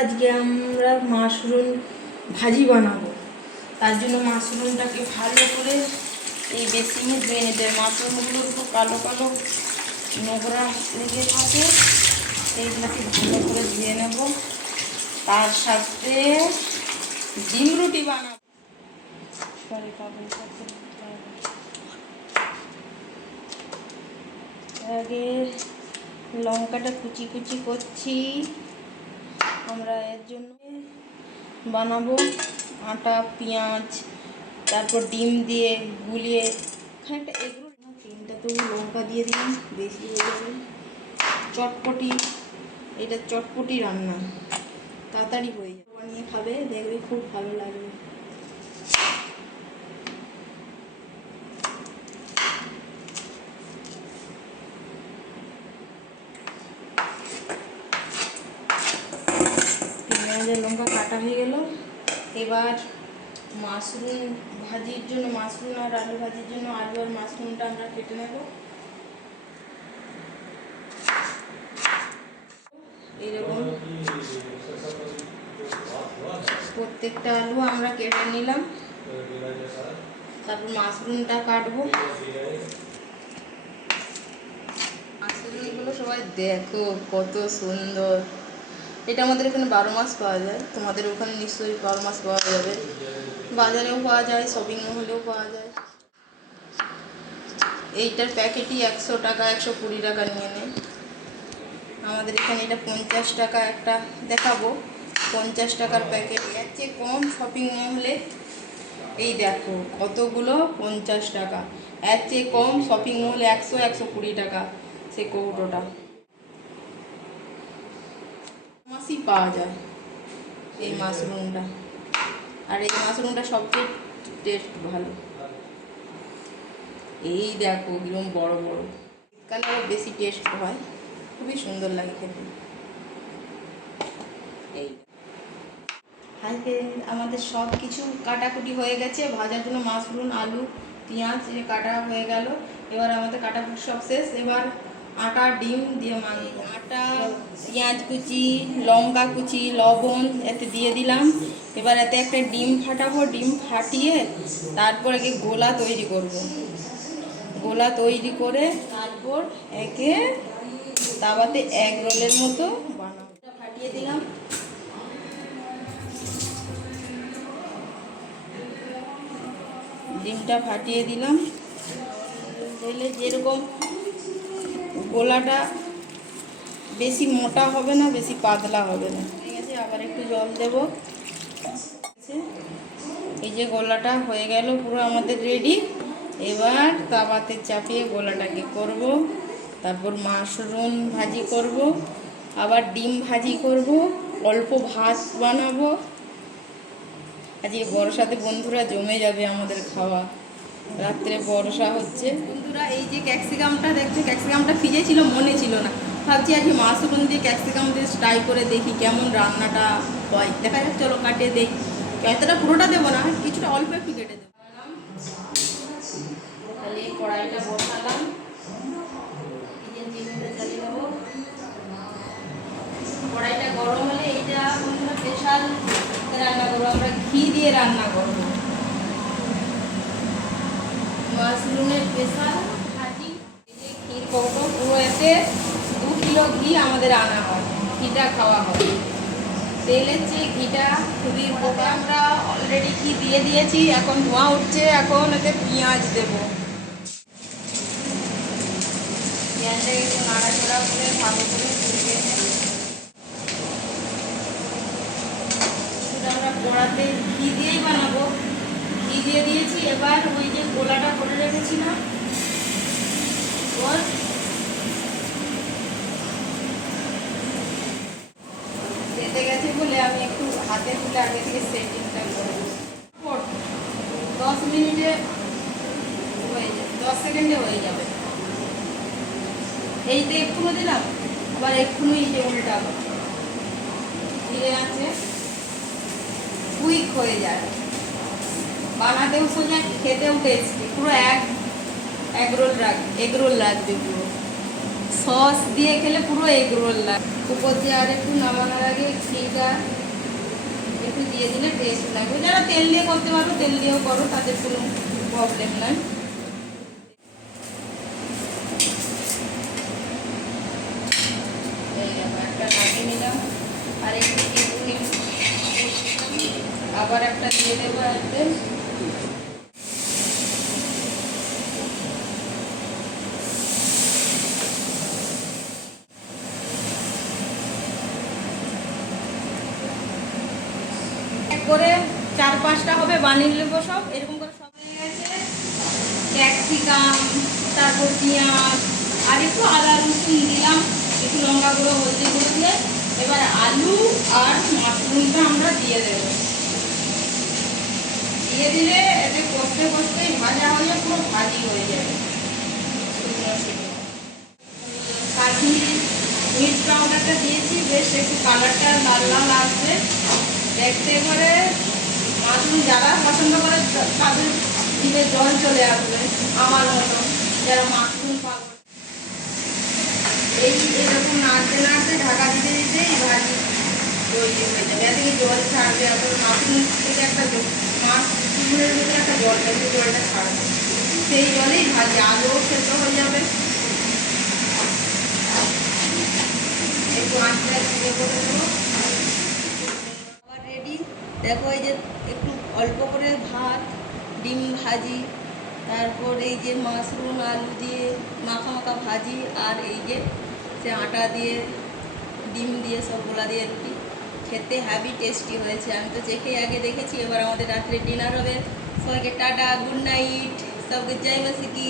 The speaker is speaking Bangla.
আজকে আমরা মাশরুম ভাজি বানাবো। তার জন্য মাশরুমটাকে ভালো করে এই বেসিনে ধুয়ে নিতে হবে। মাশরুমগুলো একটু কালো কালো নোংরা লেগে থাকে, সেইগুলোকে ভালো করে ধুয়ে নেব। তার সাথে ডিম রুটি বানাবো। আগে লঙ্কাটা কুচি কুচি করছি। আমরা এর জন্য বানাবো আটা, পেঁয়াজ, তারপর ডিম দিয়ে গুলিয়ে খানিকটা এগুলো। তিনটা তো লঙ্কা দিয়ে দিলাম, বেশি হয়ে যাবে। চটপটি, এটা চটপটি রান্না, তাড়াতাড়ি হয়ে যাবে। বানিয়ে খাবে, দেখবে খুব ভালো লাগবে। পেঁয়াজের লঙ্কা কাটা হয়ে গেল। এবার মাশরুম ভাজির জন্য, মাশরুম আর আলু ভাজির জন্য আলু আর মাশরুমটা আমরা কেটে নেব। এইরকম প্রত্যেকটা আলু আমরা কেটে নিলাম। তারপর মাশরুমটা কাটবো। মাশরুমগুলো সবাই দেখো কত সুন্দর। এটা আমাদের এখানে 12 মাস পাওয়া যায়, তোমাদের ওখানে নিশ্চয়ই 12 মাস পাওয়া যাবে। বাজারেও পাওয়া যায়, শপিং মহলেও পাওয়া যায়। এইটার প্যাকেটই 100 টাকা, 120 টাকা নিয়ে নেয়। আমাদের এখানে এটা 50 টাকা একটা দেখাবো, 50 টাকার প্যাকেট। এর চেয়ে কম শপিং মহলে এই দেখো কতগুলো 50 টাকা। এর চেয়ে কম শপিং মহলে 100, 120 টাকা সে কৌটোটা। মাসই পাওয়া যায় এই মাশরুমটা। আর এই মাশরুমটা সবচেয়ে টেস্ট ভালো। এই দেখো কিরকম বড় বড়, শীতকালে আরও বেশি টেস্ট হয়, খুবই সুন্দর লাগে খেতে। এই আমাদের সব কিছু কাটাকুটি হয়ে গেছে। ভাজার জন্য মাশরুম, আলু, পেঁয়াজ কাটা হয়ে গেল। এবার আমাদের কাটাকুটি সব শেষ। এবার আটা, ডিম দিয়ে মাখবো। আটা, পেঁয়াজ কুচি, লঙ্কা কুচি, লবণ এতে দিয়ে দিলাম। এবার এতে একটা ডিম ফাটাবো। ডিম ফাটিয়ে তারপর গোলা তৈরি করব। গোলা তৈরি করে তারপর একে তাওয়াতে এগ রোলের মতো বানাবো। ফাটিয়ে দিলাম। ডিমটা ফাটিয়ে দিলাম। দিলে যেরকম গোলাটা বেশি মোটা হবে না, বেশি পাতলা হবে না। ঠিক আছে, আবার একটু জল দেব। এই যে গোলাটা হয়ে গেল পুরো আমাদের রেডি। এবার তাওয়াতে চাপিয়ে গোলাটাকে করব। তারপর মাশরুম ভাজি করব, আবার ডিম ভাজি করব, অল্প ভাত বানাবো। আজকে বর্ষাতে বন্ধুরা জমে যাবে আমাদের খাওয়া। রাত্রে বর্ষা হচ্ছে। বন্ধুরা এই যে ক্যাপসিকামটা দেখছো, ক্যাপসিকামটা ফ্রিজে ছিল, মনে ছিল না। ভাবছি আজকে মাশরুম দিয়ে ক্যাপসিকাম দিয়ে ট্রাই করে দেখি কেমন রান্নাটা হয়। দেখা যাক, চলো কাটিয়ে দেখি। এতটা পুরোটা দেবো না, কিছুটা অল্প একটু কেটে দেবো। তাহলে কড়াইটা বসালাম, চালিয়ে দেবো। কড়াইটা গরম হলে এইটা বন্ধুরা স্পেশাল রান্না করবো, আমরা ঘি দিয়ে রান্না করবো। মাশরুমের স্পেশাল ভাজি। এই যে ঘির কৌটো, পুরো এতে 2 কিলো ঘি আমাদের আনা হয়, ঘিটা খাওয়া হয়। তেলের চেয়ে ঘিটা খুবই উপকার। আমরা অলরেডি ঘি দিয়ে দিয়েছি, এখন ধোঁয়া উঠছে। এখন এতে পেঁয়াজ দেবো। পেঁয়াজটাকে একটু নাড়াচাড়া করে ভালো করে ভেজে নেব। আমরা কড়াতে ঘি দিয়েই বানাবো, ঘি দিয়ে দিয়েছি। এবার ওই যে গোলাটা করে রেখেছিলাম সেটে গেছে বলে আমি একটু হাতে তুলে আগে থেকে সেটিংটা করবো। 10 মিনিটে হয়ে যাবে, 10 সেকেন্ডে হয়ে যাবে। এইটা এক্ষুনি দিলাম, আবার এক্ষুনি যে উল্টাবো। ধীরে আছে, কুইক হয়ে যায়, বানাতেও সোজা, খেতেও টেস্টি। পুরো এগ রোল রাখবে পুরো। সস দিয়ে খেলে পুরো এগ রোল লাগে। উপর দিয়ে আর একটু নামানোর আগে ঘিটা একটু দিয়ে দিলে টেস্ট লাগবে। যারা তেল দিয়ে করতে পারো তেল দিয়েও করো, তাদের কোনো প্রবলেম নাই। একটা লাগিয়ে নিলাম, আর একটু আবার একটা দিয়ে দেবো এতে। করে 4-5টা হবে বানিয়ে নেবো সব, এরকম করে সব হয়ে গেছে। ক্যাপসিকাম, তারপর পেঁয়াজ, আর একটু আদা রসুন দিলাম, একটু লঙ্কা গুঁড়ো, হলদি গুঁড়ো দিয়ে এবার আলু আর মাশরুমটা আমরা দিয়ে দেব। দিয়ে দিলে এতে কষতে কষতেই ভাজা হয়ে যাবে, পুরো ভাজি হয়ে যাবে। কাশ্মীরি মির্চ পাউডারটা দিয়েছি, বেশ একটু কালারটা লাল লাল আসবে দেখতে। করে মাশরুম যারা পছন্দ করে তাদের জিভে জল চলে আসবে, আমার মতো যারা মাশরুম পাগল। এরকম নাড়তে নাড়তে ঢাকা দিতে দিতেই ভাজি তৈরি হয়ে যাবে। এদিকে জল ছাড়বে, আপনার মাশরুম থেকে একটা মাশরুমের ভিতরে একটা জল বেরোবে, জলটা ছাড়বে, সেই জলেই ভাজি আলুও সেদ্ধ হয়ে যাবে। একটু আঁচটা দিয়ে করে দেবো। আবার রেডি। দেখো এই যে একটু অল্প করে ভাত, ডিম ভাজি, তারপর এই যে মাশরুম আলু দিয়ে মাখা মাখা ভাজি, আর এই যে সে আটা দিয়ে ডিম দিয়ে সবগুলা দিয়ে রুটি, খেতে হ্যাভি টেস্টি হয়েছে। আমি তো চেখে আগে দেখেছি। এবার আমাদের রাত্রে ডিনার হবে। সবাইকে টাটা, গুড নাইট, সবকে জয় মাসিকি।